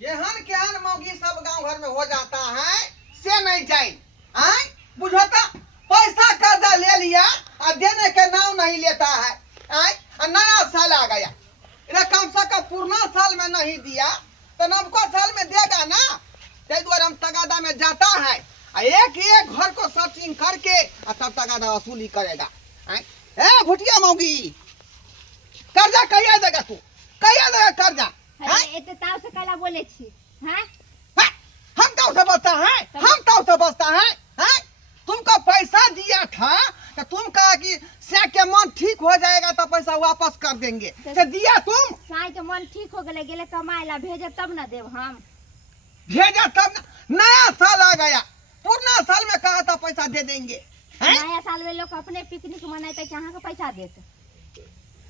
केहन केहन मौगी सब गांव घर में हो जाता है से नहीं जाए बुझता। पैसा कर्जा ले लिया और देने के नाम नहीं लेता है। नया साल आ गया, कम से कम पुराना साल में नहीं दिया तो नवका साल में देगा ना। ते द्वारा हम तगादा में जाता है, एक एक घर को सर्चिंग करके तब तगादा वसूली करेगा। भुटिया मौगी कर्जा कहिया देगा तू, कहिया देगा कर्जा? ताव से कला बोले छी हैं? हम ताव से बचता है, हम ताव से बचता है। तुमको पैसा दिया था तो तुम कहा कि से के मन ठीक हो जाएगा तो पैसा वापस कर देंगे, तो दिया तुम? साई के मन ठीक हो गले गेले कमाए ला भेजे तब ना देव हम। भेजा तब ना। नया साल आ गया, पुराना साल में कहा था पैसा दे देंगे। नया साल में लोग अपने पिकनिक मनाते कहाँ का पैसा देते?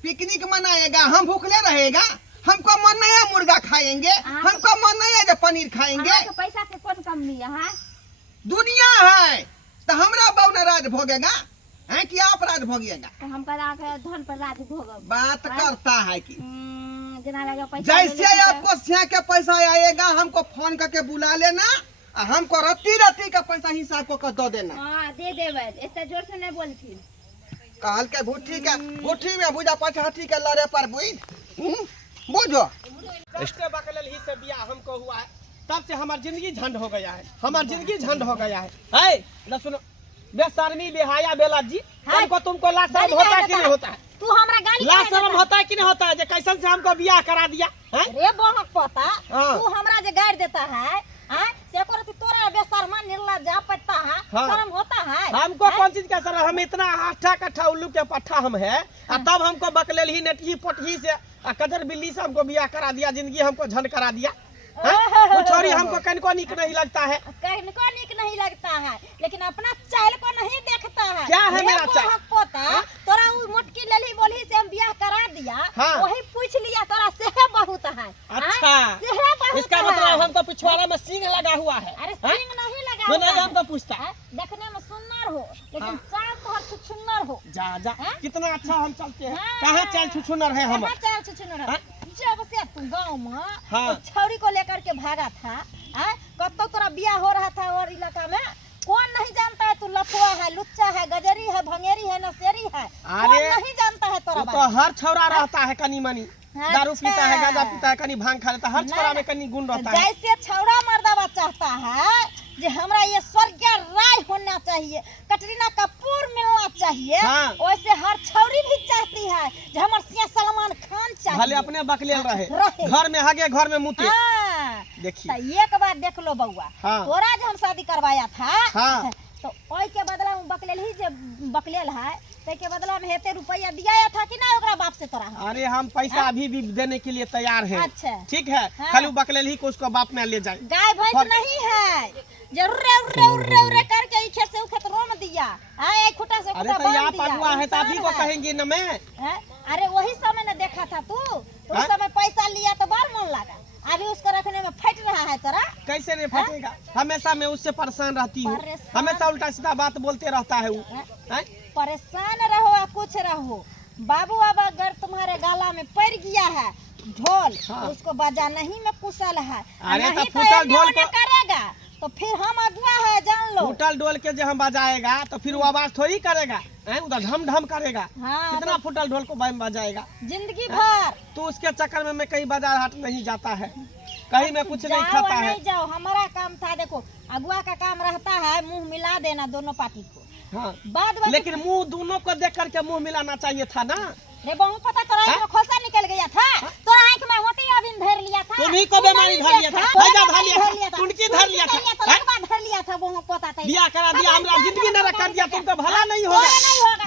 पिकनिक मनाएगा, हम भूखले रहेगा? हमको मन नहीं है मुर्गा खाएंगे, हमको मन नहीं है जो पनीर खाएंगे। तो पैसा के कौन कमी है? दुनिया है तो हमरा बहु राज भोगेगा है कि आप राज भोगिएगा? तो हम करा के धन पर राज भोग बात करता है कि पैसा जैसे आपको सिया के पैसा आएगा हमको फोन करके बुला लेना, हमको रत्ती रत्ती का पैसा हिसाब को दो देना। दे देवे, इतना जोर से नहीं बोलती। कहल के भुट्टी में बुझा पछाठी के लड़े पर बुझो। से बकलल ही से बिया हमको हुआ है, तब से हमारी जिंदगी झंड हो गया है, हमारी जिंदगी झंड हो गया है। सुनो बेशर्मी बेहाया बेला जी, हमको तुमको लाज शर्म होता है कि नहीं होता है? तू हमरा गाली लाज शर्म होता है कि नहीं होता है? जे कैसन से हमको बियाह करा दिया है? रे बहक पता तू हमरा जे गाड़ देता है से करती तोरा बेशर्मा निर्लज्ज पत्ता है, शर्म होता है? हमको कौन चीज का शर्म? हम इतना आठा कट्ठा उल्लू के पट्ठा हम है, तब हमको बकलेल ही नेटही पोटही से कदर बिल्ली से हमको बियाह करा दिया, जिंदगी हमको झंड करा दिया। वो छोरी हमको कनको निक नहीं लगता है, कनको निक नहीं लगता है, लेकिन अपना चाल को नहीं देखता है। क्या है मेरा चाल? पोता तोरा वो मोटकी लली बोली से हम बियाह करा दिया, वही पूछ लिया तोरा सेहे बहुत है। अच्छा, इसका मतलब हमको पिछवाड़ा में सींग लगा हुआ है? अरे सींग नहीं लगा हुआ है, हमको पूछता है। देखने में सुंदर हो लेकिन चाल तो छुछुन्नर हो। जा कितना अच्छा हम चलते हैं, कहाँ चाल छुछुन्नर है? हम चाल छुछुन्नर है। जब से तुम गाँव में छौरी को लेकर के भागा था, कब तो तोरा बियाह हो रहा था और इलाका में कौन नहीं जानता है तू लफुआ है, लुच्चा है, गजरी है, भंगेरी है, नशेरी है? कौन नहीं जानता है तोरा? तो हर छौरा रहता है कनी मनी, दारू पीता है, गांजा पीता है, कनी भांग खा लेता है, हर छौरा में कनी गुण रहता है। जैसे छौरा मर्दावा चाहता है जे हमरा ये स्वर्गीय राय होना चाहिए, कटरीना कपूर मिलना चाहिए, वैसे हर छौरी भी चाहती है जे हमर सिया सलमान खान चाहिए। भले अपने बकलेल रहे, घर में हगे घर में मुते। देखिए एक बार देख लो बउआ, तोरा जो हम शादी करवाया था तो ओई के बदला में बकलेल ही जे बकलेल है, ते के बदला में हेते रुपया दिया था कि ना ओकरा बाप से तोरा? अरे हम पैसा अभी भी देने के लिए तैयार हैं। अच्छा ठीक है, खाली बकलेल ही को उसको बाप में ले जाए। गाय भैंस नहीं है जरूर करके खेत से खेत रोम दिया, एक खुटा से खुटा बांध दिया। हुआ है तो अभी को कहेंगे न मैं? अरे वही समय ने देखा था तू, उस समय पैसा लिया तो बार मन लगा, अभी उसको रखने में फट रहा है तोरा। कैसे नहीं फटेगा? हमेशा मैं उससे परेशान रहती हूँ, हमेशा उल्टा सीधा बात बोलते रहता है वो। परेशान रहो या कुछ रहो, बाबू अब अगर तुम्हारे गाला में पड़ गया है ढोल तो उसको बजाना ही में कुशल है। अरे तो फुटल ढोल को करेगा तो फिर हम अगुआ है, जान लो। फुटल ढोल के जो हम बजाएगा तो फिर वो आवाज थोड़ी करेगा, उधर ढम ढम करेगा। कितना फुटल ढोल को बजाएगा जिंदगी भर? तो उसके चक्कर में मैं कहीं बाजार हाट नहीं जाता है, कहीं में कुछ नहीं खाता है। नहीं जाओ, हमारा काम था, देखो अगुआ का काम रहता है मुंह मिला देना दोनों पार्टी को। बाद लेकिन मुंह दोनों को देख करके मुंह मिलाना चाहिए था ना। रे बहु पता तोरा में खोसा निकल गया था, तोरा आंख में होते अभी धर लिया था। तुम्ही को बीमारी धर लिया था, फायदा धर लिया था, उनकी धर लिया था, धर लिया था बहु पता था। बियाह करा दिया, हमरा जिंदगी न रखा दिया, तुमको भला नहीं होगा,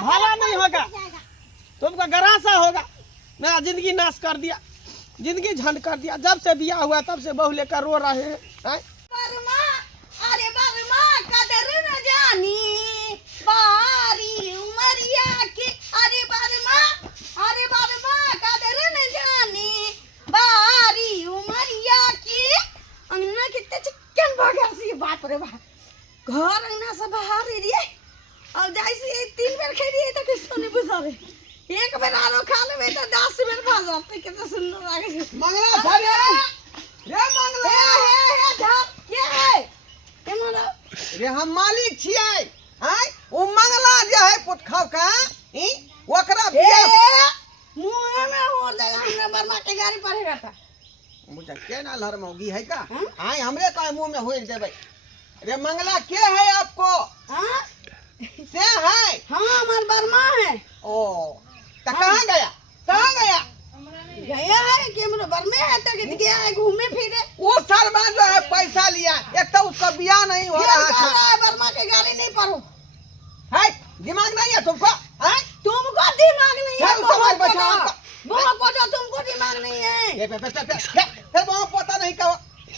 भला नहीं होगा, तुमको गरासा होगा। मेरा जिंदगी नाश कर दिया, जिंदगी झंड कर दिया। जब से बियाह हुआ तब से बहू लेकर रो रहे हैं। अरे बरमा कदर न जानी बारी उमरिया की, अरे बरमा कदर न जानी बारी उमरिया की। अंगना कितने चिकन भागा सी, बाप रे बाप, घर अंगना से बाहर रे और जैसे 3 बार खेली है तो किसको नहीं बुझा रे, एक बार आरो खा लेबे तो 10 बार भाग जाते। कितना सुंदर लागे। मंगला रे मंगला के है के मारो रे हम मालिक छियै आय ओ मंगला जे है पुतखा का ई ओकरा बियाह मुंह में हो देगा हमरा बर्मा के गाड़ी पड़ेगा था मुझे के ना लहर मौगी है का हाँ? आय हमरे का मुंह में होई देबै रे मंगला के है आपको हां से है हां हमार बर्मा है ओ त कहां गया गया है कि हमरा बर्मे है तो गया है घूमे फिरे वो साल बाद जो है पैसा लिया एक तो उसका बियाह नहीं हो रहा था बर्मा के गाड़ी नहीं पढ़ो है दिमाग नहीं है तुमको है तुमको दिमाग नहीं है चल समझ बचाओ बहुत पता तुमको दिमाग नहीं है ये फिर वो पता नहीं कहो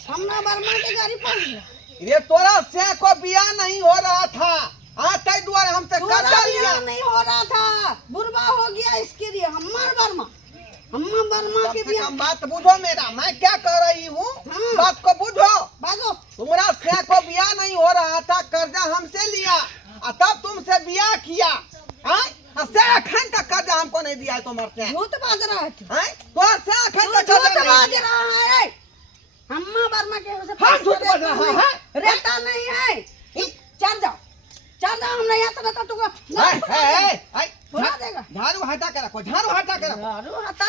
हमरा बर्मा के गाड़ी पढ़ लिया ये तोरा से को बियाह नहीं हो रहा था हाँ तय द्वारा हमसे कर्जा लिया नहीं हो रहा था बुरबा हो गया इसके लिए हमार बर्मा हम्मा बर्मा के बियाह बात बुझो मेरा मैं क्या कह रही हूँ हाँ। बात को बुझो बाजो तुम्हारा से को बियाह नहीं हो रहा था कर्जा हमसे लिया और तब तुमसे बियाह किया हाँ से अखन तक कर्जा हमको नहीं दिया है तुम्हारे से झूठ बाज रहा है तो से अखन तक झूठ कर्जा बाज नहीं दिया रहा है हम्मा बर्मा के उसे हाँ, झूठ बाज रहा है। रहता नहीं है चल जाओ हम नहीं आता रहता तुमको बुला देगा झाड़ू हटा के रखो झाड़ू हटा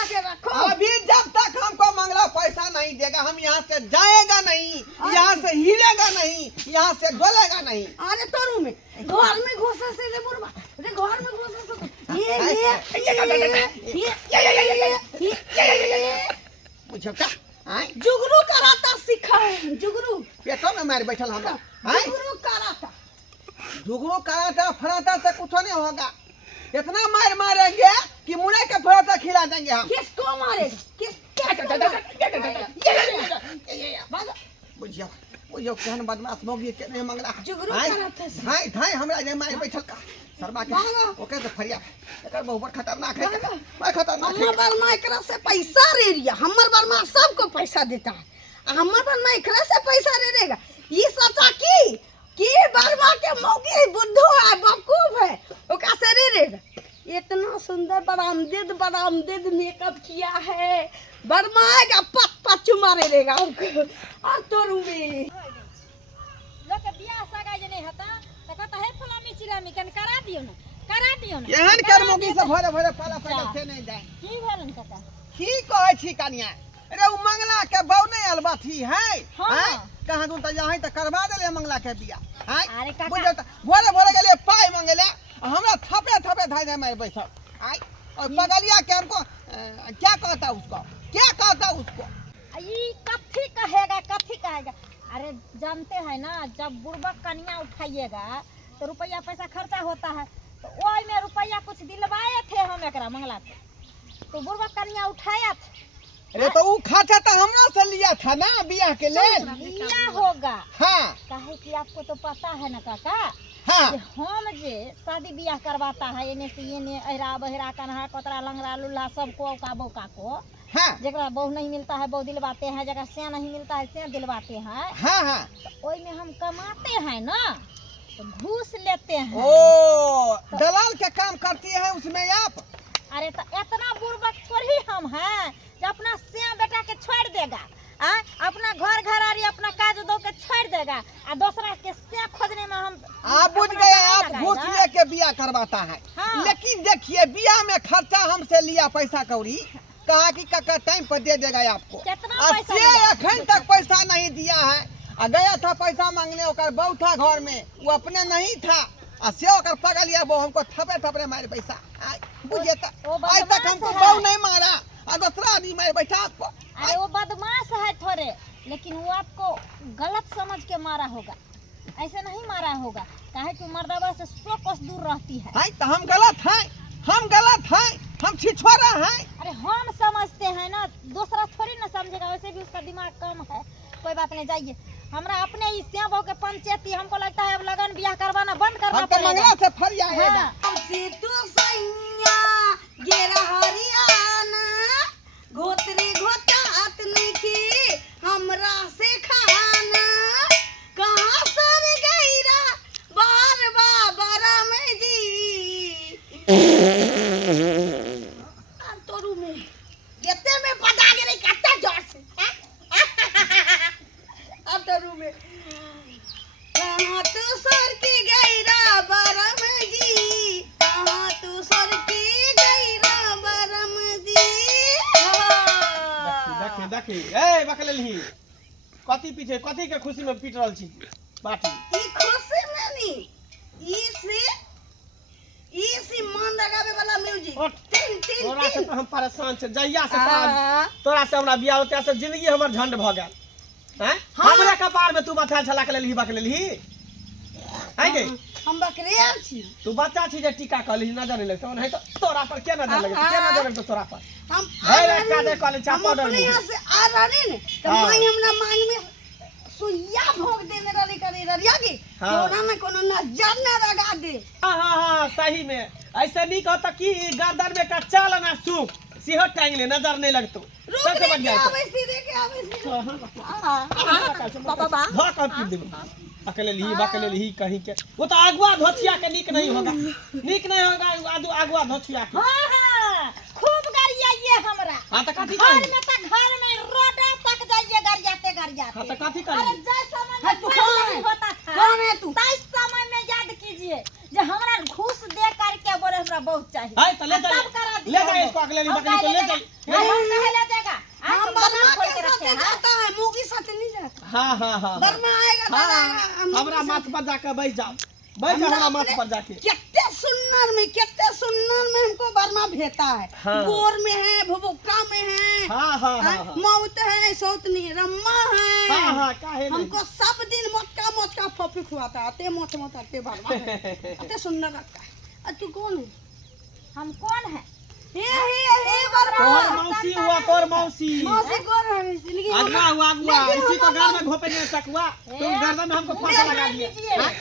के रखो अभी जब तक हमको मंगला पैसा नहीं देगा हम यहाँ से जाएगा नहीं यहाँ से हिलेगा नहीं यहाँ से डोलेगा नहीं अरे तोरू में घर में घुसे से रे बुरबा रे घर में घुसे से ये पूछो क्या जुगरू कराता सीखा है जुगरू पेटो में मार बैठल हम जुगरू कराता झुगड़ू कराता फराता से कुछ नहीं होगा इतना मार मारेंगे कि मुड़े के फराता खिला देंगे हम किसको मारेगा बुझियो बुझियो केहन बदमाश मौगी के नहीं मंगला जुगरू कराता से धाई धाई हमरा जे मार बैठल का शर्मा के ओके तो फरिया एकर बहुत खतरनाक है मैं खतरनाक है हमर बर्मा एकरा से पैसा ले रिया हमर बर्मा सबको पैसा देता है हमर बर्मा एकरा से पैसा ले देगा ये सोचा कि बर्मा के मौगी बुद्धू है बेवकूफ है ओका से ले देगा इतना सुंदर बरामदेद मेकअप किया है बर्मा का पच मारे देगा और तोरू में लोग के बियाह सगाई जे नहीं होता त कहता है फलानी चिलामी कन करा दियो ना केहन कर मौगी से भरे भरे पाला पाला से नहीं जाए की भेलन काका की कहै छी कनिया अरे उ मंगला के बहू नहीं अलबा थी है हाँ। कहां दूं त यहीं त करवा देले मंगला के बियाह है अरे काका। बुझल त भोरे भोरे गेले पाई मंगले हमरा थपे थपे धाई धाई मार बैठल आई और बगलिया के हमको क्या कहता उसको ई कथी कहेगा अरे जानते हैं ना जब बुड़बक कन्या उठाइएगा तो रुपया पैसा खर्चा होता है तो ओई में रुपया कुछ दिलवाए थे हम एकरा मंगला थे तो बुड़बक कन्या उठाया था अरे तो उ खर्चा तो हमरा से लिया था ना बियाह के लेल लिया होगा हां काहे कि आपको तो पता है ना काका हां कि हम जे शादी ब्याह करवाता है एने से एने अहरा बहरा कन्हा कतरा लंगड़ा लुल्हा सबको का बौका को हां जगह बहू नहीं मिलता है बहू दिलवाते हैं जगह से नहीं मिलता है से दिलवाते हैं हां हां तो ओई में हम कमाते हैं ना तो घूस लेते हैं ओ दलाल के काम करती है उसमें आप अरे तो इतना बुर्बक थोड़ी हम हैं जो अपना सिया बेटा के छोड़ देगा अपना घर घरारी अपना काज दो के छोड़ देगा और दूसरा के सिया खोजने में हम आप बुझ गए आप घूस लेके बियाह करवाता है हाँ। लेकिन देखिए बियाह में खर्चा हमसे लिया पैसा कौड़ी कहा कि काका टाइम पर दे देगा आपको कितना और पैसा से लिया? अखन तक पैसा नहीं दिया है आ गया था पैसा मांगने ओकर बहू था घर में वो अपने नहीं था आ से ओकर पकड़ लिया वो हमको थपे थपे मारे पैसा बुझिए वो आज तक बदमाश हमको है। बहू नहीं मारा और दूसरा आदमी मारे बैठा आपको अरे वो बदमाश है थोड़े लेकिन वो आपको गलत समझ के मारा होगा ऐसे नहीं मारा होगा काहे कि मर्दवा से 100 कोस दूर रहती है है तो हम गलत हैं हम छिछोरा हैं अरे हम समझते हैं ना दूसरा थोड़ी ना समझेगा वैसे भी उसका दिमाग कम है कोई बात नहीं जाइए हमरा अपने ही श्याम बहू के पंचायती हमको लगता है अब लगन ब्याह करवाना बंद करना हम तो पड़ेगा मंगला से फर जाएगा हाँ। हमसे तू सैया गेरा हरियाणा घोतरे घोटात नहीं हमरा से खाना कहाँ सर गईरा बार बाबरा में जी तोरू में येते में पता गिरे कत्ता जोर से कहाँ तू सर की गैरा बरम जी, कहाँ तू सर की गैरा बरम जी। देखी देखी ए बकलेलही कथी पीछे कथी के खुशी में पीट रहल छी बाटी ई खुशी में नहीं, ई से मन लगावे वाला म्यूजिक। उठ। टिन टिन तोरा से टिन। तो हम परेशान छे जहिया से आ, तोरा से हमरा बियाह होते से जिंदगी हमर झंड भ गेल हैं हाँ। हमरे कपार में तू बथा छला के लेलही बकलेलही है गे हम बकरिया छी। तू बच्चा छी जे टीका कहली नजर नहीं लगतो नहीं तो तोरा पर के नजर लगे के नजर लगतो तोरा पर हम है रे का दे कॉलेज हम चापा अपने यहाँ से आ रही ने तो हाँ। माई हमरा मांग में सुइया भोग देने रही करे ररिया की हाँ। तोरा में कोनो नजर न लगा दे। हां सही में ऐसे नहीं कहता कि गर्दन में का चाल ना सूख सिहो टांग ले नजर नहीं लगतो रुक सबसे रे बढ़िया के है आवे सीधे के आवे सीधे। बाबा बा धो कर पीट देबो अकेले ली कहीं के वो तो अगुआ धोछिया के नीक नहीं होगा अगुआ धोछिया के हां हां खूब गरिया ये हमरा। हां तो कथी घर करी में रोड तक जाइए गरियाते गरियाते। हां तो कथी अरे करी जय समय है में तू पहले कौन है? नहीं होता था। कौन है तू? इस समय में याद कीजिए जे हमरा घूस दे करके बोले हमरा बहुत चाहिए। हाय तो ले जा तब करा ले दिया जा हमने। इसको अगले हम बकरी को ले जा हम कहे ले जाएगा हम हम बर्मा बदनाम खोल के के साथ रखे हैं। जाता है, मुगी साथ नहीं जाता। हां बर्मा आएगा तो आएगा, हम हमरा मुगी माथ साथ- पर जाके बैठ जा हमरा माथ पर जाके कितने सुन्नर में हमको बर्मा भेता है। हाँ। गोर में है, भुबुक्का में है, हां मौत है, सौतनी रम्मा है। हां काहे नहीं हमको सब दिन मोटका फोफी खुआता है। आते मोट आते बर्मा है। आते सुन्नर रखता है। तू कौन है? हम कौन है? हे बर्मा। तोर मौसी हुआ तोर मौसी मौसी कौन है इसलिए? अगुआ इसी को घर में घोपे नहीं तकवा तुम गर्दन में हमको फांसी लगा दिए हाँ?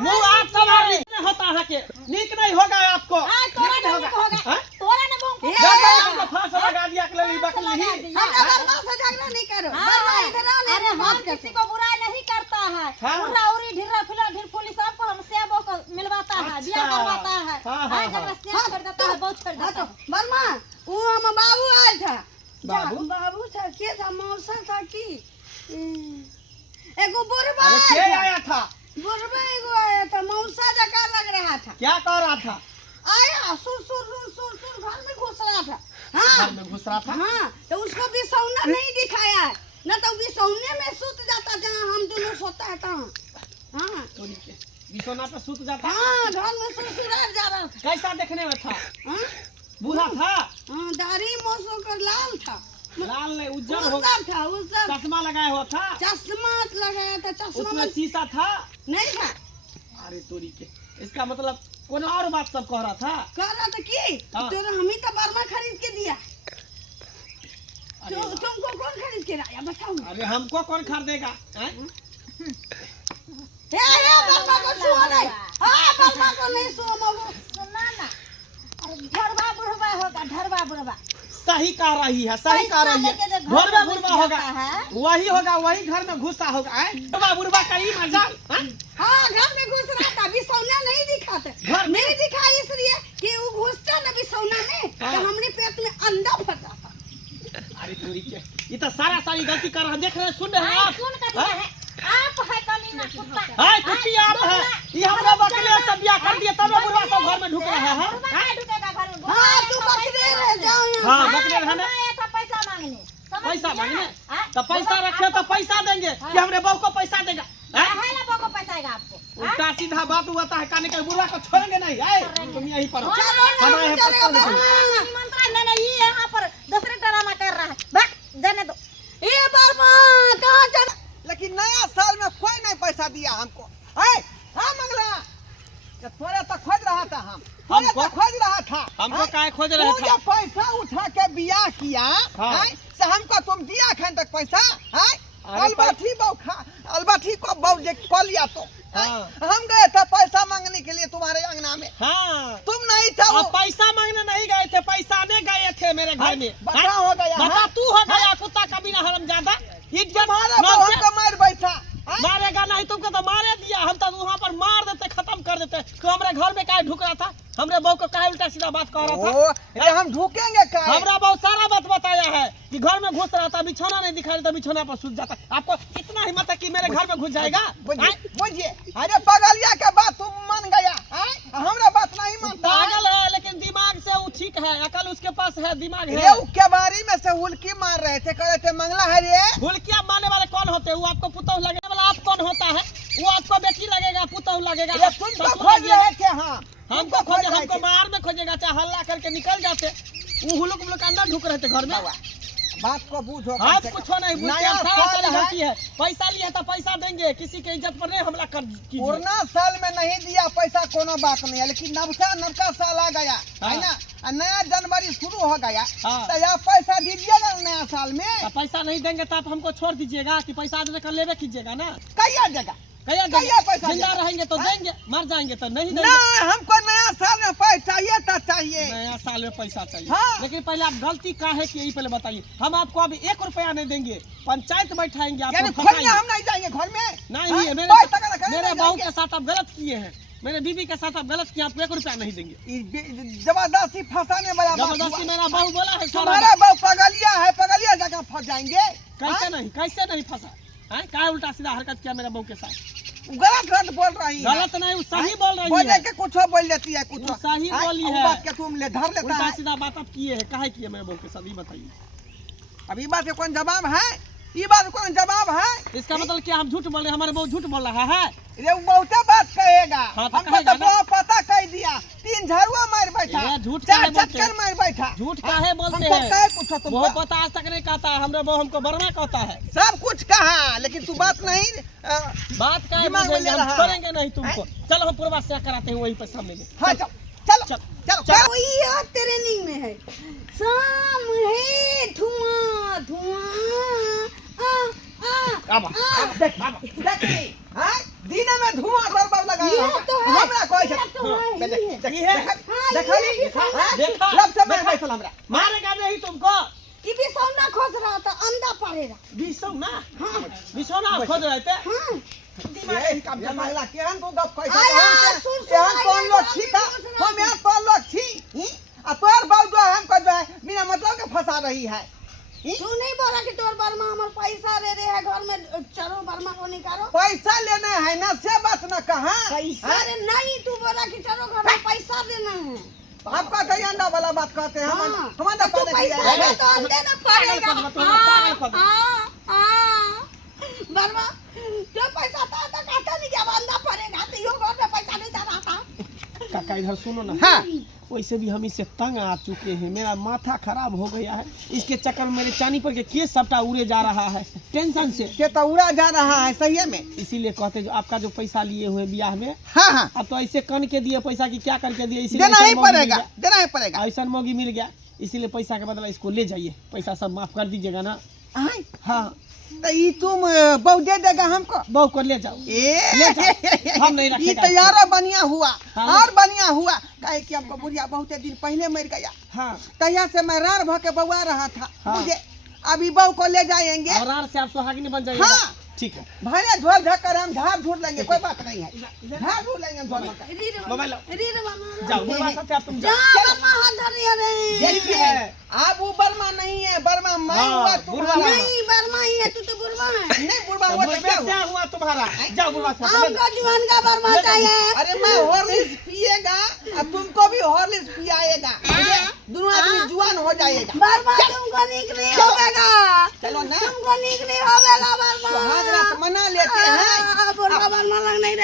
मुंह आप सवार नहीं होता है के नीक नहीं होगा आपको तोरा नीक ने होगा हाँ? तोरा ने मुंह गर्दन में हमको फांसी लगा दिया के लिए बकली ही हमरा बर्मा से झगड़ा नहीं करो। बर्मा इधर आओ, अरे नहीं बात हम कर। किसी को बुरा नहीं करता है। हाँ। उर्रा उरी ढिर्रा फिला ढिरफुली सबको हम सेबो को मिलवाता है, बियाह अच्छा। करवाता है। हाँ, हाँ, हाँ, जब हाँ। स्नेह कर देता है, बहुत छोड़ हाँ देता तो है। बर्मा वो हम बाबू आया था। बाबू? बाबू था के था मौसा था की एगो बुढ़वा अरे के आया था। आया था बुढ़वा एगो आया था, मौसा जका लग रहा था। क्या कर रहा था आया सुर घर में घुस रहा था। घर हाँ में घुस रहा था हाँ तो उसको बिसौना नहीं दिखाया है, न तो बिसौने में सूत जाता जहाँ हम दोनों सोता है तहाँ। हाँ बिछौना पे सूत जाता हाँ घर में ससुराल जा रहा था। कैसा देखने में था हाँ बूढ़ा था हाँ दाढ़ी मोसो कर लाल था, लाल नहीं उज्जर हो उज्जर था, उज्जर चश्मा लगाया हुआ था चश्मा लगाया था। चश्मा उसमें में शीशा था नहीं था। अरे तोरी के इसका मतलब कौन और बात सब कह रहा था कह रहा था कि हाँ। तो हम ही तो बर्मा खरीद के दिया। अरे तो तुमको कौन खरीद के लाया बताओ ना। अरे हमको कौन खरीदेगा हैं? हे बर्मा को छुओ नहीं। हाँ बर्मा को नहीं छुओ मगो। सुना ना, अरे ढरवा बुढ़वा होगा, ढरवा बुढ़वा। सही कह रही है सही कह रही है पैसा लेके जो घर घर में में बुढ़वा घुस होगा जाता है। वही होगा वही घर में घुसा होगा हैं? बुढ़वा बुढ़वा कहीं मजाल हैं? हाँ घर में घुस रहा था, बिसौना नहीं दिखाते। घर में? नहीं दिखा इसलिए कि वो घुसता ना बिसौना में हाँ। तो हमने पेट में अंडा फटा था। अरे तोरी के ये तो सारी गलती कर रहा है देख रहे हैं, सुन रहे हैं हाँ, आप सुन कर हाँ? दिया है। आप है कमीना कुत्ता। हाय कुत्ती आप है ये हमरा बकले सब बियाह कर दिए तब बुढ़वा सब घर में ढुक रहा है बुढ़वा हैं? नहीं ढुकेगा घर में। हाँ तू बकरे रह जाओ यहाँ। हाँ बकरे रहने ऐसा पैसा मांगने। समझ पैसा गया? मांगने हाँ? तो पैसा रखे तो पैसा देंगे कि हमरे बहू को पैसा देगा हैं? है ना बहू को पैसा आएगा आपको। हाँ? उल्टा सीधा बात हुआ है कहने के बुढ़वा को छोड़ेंगे नहीं आए तुम यहीं पर हो। चलो ना, हमारे यहाँ चलेगा पर कौन बर्मा। निमंत्रण नहीं, नहीं, ये यहाँ पर दूसरे ड्रामा कर रहा है। भाग, जाने दो। ये बर्मा कहाँ चला? लेकिन नया साल में कोई नहीं पैसा दिया हमको। है हाँ मंगला कि थोड़े तो खोज रहा था थोड़े हमको? तो खोज रहा था हमको हैं? काहे खोज तू रहे जो थे पैसा उठा के बियाह किया हाँ। हैं? से हमको तुम दिया खन तक पैसा है अरे अलबाठी अलबाठी को बहू जे कह लिया तो हैं? हाँ। हम गए थे पैसा मांगने के लिए तुम्हारे अंगना में, हाँ तुम नहीं था वो अब पैसा मांगने नहीं गए थे पैसा ने गए थे मेरे घर में बता हो गया बता हैं? तू हो गया कुत्ता कभी ना हरामजादा इज्जत तुम्हारे नाम बहू से को मार बैठा हैं? मारेगा नहीं तुमको तो मारे दिया हम तो वहाँ पर मार देते खत्म कर देते तो हमारे घर में काहे ढुक रहा था हमरे बहू को काहे उल्टा सीधा बात कह रहा था ओ, ये हम ढूकेंगे का हमरा बहुत सारा बात बताया है कि घर में घुस रहा था बिछौना नहीं दिखाई देता बिछौना पर सूत जाता आपको इतना हिम्मत है कि कि मेरे घर में घुस जाएगा? बुझिए अरे पगलिया के बात तुम मान गया हमरा बात नहीं मानता पागल है लेकिन दिमाग से वो ठीक है, अकल उसके पास है, दिमाग रे है। के बारी में से हुलकी मार रहे थे, कह रहे थे मंगला है रे। हुलकिया मारने वाले कौन होते हैं? वो आपको पुतौह लगने वाला आप कौन होता है? वो आपको बेटी लगेगा, पुतौह लगेगा। ये तुमको खोज रहे थे। हाँ हमको खोजे, हमको बाहर में खोजेगा, चाहे हल्ला करके निकल जाते। वो हुलुक मुलुक अंदर ढुक रहे थे घर में। बात को बूझो, आप कुछ नहीं बुझते, नया सारा साल साल है। होती है। पैसा लिया था पैसा देंगे, किसी के इज्जत पर नहीं हमला कर कीजिए। पुराना साल में नहीं दिया पैसा कोनो बात नहीं है, लेकिन नवका साल आ गया है ना, और नया जनवरी शुरू हो गया। हाँ। तो यह पैसा दीजिएगा नया साल में। तो पैसा नहीं देंगे तो आप हमको छोड़ दीजिएगा कि पैसा आज कर लेवे कीजिएगा ना? कैया जगह कहिए कहिए पैसा जिंदा देंगे। रहेंगे तो हाँ? देंगे, मर जाएंगे तो नहीं देंगे। ना हमको नया साल में पैसा चाहिए तो चाहिए। नया साल में पैसा चाहिए। हाँ। लेकिन पहले आप गलती का है कि यही पहले बताइए। हम आपको अभी 1 रुपया नहीं देंगे, पंचायत बैठाएंगे, यानी आपको घर में फंसाएंगे। हम नहीं जाएंगे घर में। नहीं हाँ? है, कोई तगड़ा करने मेरे नहीं बहू जाएंगे। के साथ आप गलत किए हैं, मेरे बीबी के साथ आप गलत किए, आपको 1 रुपया नहीं देंगे। जबरदस्ती फंसाने वाला बात जबरदस्ती हुआ। मेरा बहू बोला है सारा तुम्हारा बहु पगलिया है, पगलिया जगह फंस जाएंगे। कैसे नहीं फंसा है? क्या उल्टा सीधा हरकत किया मेरे बहू के साथ? गलत बोल रही है। गलत नहीं, वो सही बोल रही बोले है। के कुछ बोल देती है कुछ वो सही बोली वो है। बात के तुम ले धर लेता उल्टा है। सीधा बात आप किए हैं, काहे किए मेरे बहू के साथ ये बताइए। अब ये बात के कौन जवाब है? ये बात कौन जवाब है? इसका मतलब क्या हम झूठ बोल रहे हैं? हमारे बहू झूठ बोल रहा है? ये बहुत बात कहेगा। हाँ, तो हमको कहेगा तो ना। बहुत पता कह दिया, 3 झाड़ुआ मार बैठा, ये झूठ 4 काहे बोलते चक्कर हैं? मार बैठा। झूठ काहे बोलते हमको हैं? काहे पूछो वो तुमको? पता आज तक नहीं कहता है, हमरे बहू हमको बर्मा कहता है। सब कुछ कहा, लेकिन तू बात नहीं बात का दिमाग में ले हम रहा है। छोड़ेंगे नहीं तुमको। चलो हम पूर्वा से कराते हैं, वही पैसा मिले। हाँ चलो चलो चल। चलो चल। चलो। कोई यहाँ ट्रेनिंग में है। शाम है धुआं धुआं आबा। देखी हाँ दिन में धुआं बरबर लगा ये तो है। हमरा कोई ये तो है, ये है। ये है। देखा देखा। लब से मैं बैठल हमरा मारेगा नहीं तुमको। ये भी सोना खोज रहा था, अंडा पड़ेगा। बिसौ ना, हाँ बिसौ ना खोज रहे थे। हाँ ये काम जमाला केहन तू गप कह आया, सकत सुर सुर केहन कौन आया, लोग छी का सुर सुर हम यहाँ कौन लोग छी आ तोर बाबू जो है हमको जो है बिना मतलब के फंसा रही है। तू नहीं बोला कि तोर बर्मा हमार पैसा ले रहे है घर में, चलो बर्मा को निकालो। पैसा लेना है ना से बात न कहा पैसा रे नहीं, तू बोला कि चलो घर में पैसा देना है। आपका तो अंडा वाला बात कहते हैं हाँ, हमारा तू पैसा ले तो हम देना पड़ेगा। पागल कर बर्मा जो पैसा था तो कहता नहीं कि अब अंडा पड़ेगा, तो यो घर में पैसा नहीं जा रहा था। काका इधर सुनो ना। हाँ वैसे भी हम इससे तंग आ चुके हैं, मेरा माथा खराब हो गया है। इसके चक्कर में मेरे चांदी पर के केस सबटा उड़े जा रहा है टेंशन से। ये तो उड़ा जा रहा है सही में। इसीलिए कहते जो आपका जो पैसा लिए हुए ब्याह में, हाँ हाँ अब तो ऐसे कन के दिए पैसा की क्या करके दिए, इसीलिए देना ऐसा ही मौगी मिल पड़ेगा गया। देना ही पड़ेगा। ऐसा मौगी मिल गया, इसीलिए पैसा के बदला इसको ले जाइए, पैसा सब माफ कर दीजिएगा ना। आय, हाँ तो ये तुम बहु दे देगा हमको। बहू को ले जाओ। ले जाओ, हम नहीं ये रखेगा तो इसको। यारो बढ़िया हुआ हाँ। और बढ़िया हुआ काहे कि हमको बुढ़िया बहुत दिन पहले मर गया, हाँ तहिया से मैं रार भर के बउआ रहा था। हाँ। मुझे अभी बहू को ले जाएंगे, और आर से आप सुहागिनी बन जाइएगा। हाँ। ठीक है। भले झोल झक्कर हम झाड़ झूठ लेंगे, कोई बात नहीं है, झाड़ झूठ लेंगे हम झोल झक्कर। मोबाइल लो। रीर बना जाओ बुढ़वा साथ आप तुम जा जाओ। बर्मा हाथ धर रही है। देखिए अब वो बर्मा नहीं है, बर्मा मैं हाँ, हुआ बुढ़वा तुम्हारा। नहीं बर्मा ही है, तू तो बुढ़वा है। नहीं बुढ़वा हुआ तो क्या बुढ़वा हुआ? से हुआ तुम्हारा। जाओ बुढ़वा साथ ले हमको जुआन का बर्मा चाहिए। अरे मैं हॉर्लिक्स पिएगा और तुमको भी हॉर्लिक्स पियाएगा, दोनों आदमी जुआन हो जाएगा। बर्मा तुमको निक नहीं होगा, चलो ना तुमको निक नहीं होगा सुहाग बर्मा। रात मना लेते हैं। बुढ़वा बर्मा लग नहीं